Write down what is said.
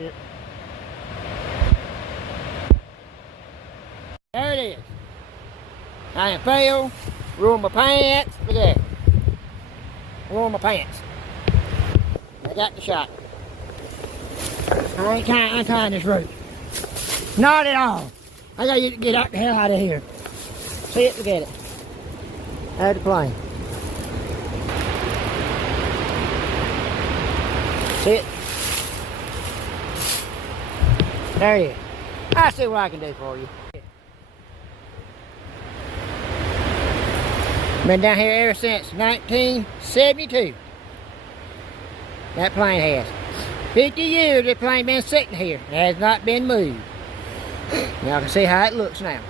Yep. There it is. I done fell, ruined my pants. Look at that. Ruined my pants. I got the shot. I ain't untying this rope. Not at all. I gotta get out the hell out of here. See it? Look at it. There's the plane. See it? There it is. I see what I can do for you. Been down here ever since 1972. That plane has. 50 years that plane been sitting here. It has not been moved. Y'all can see how it looks now.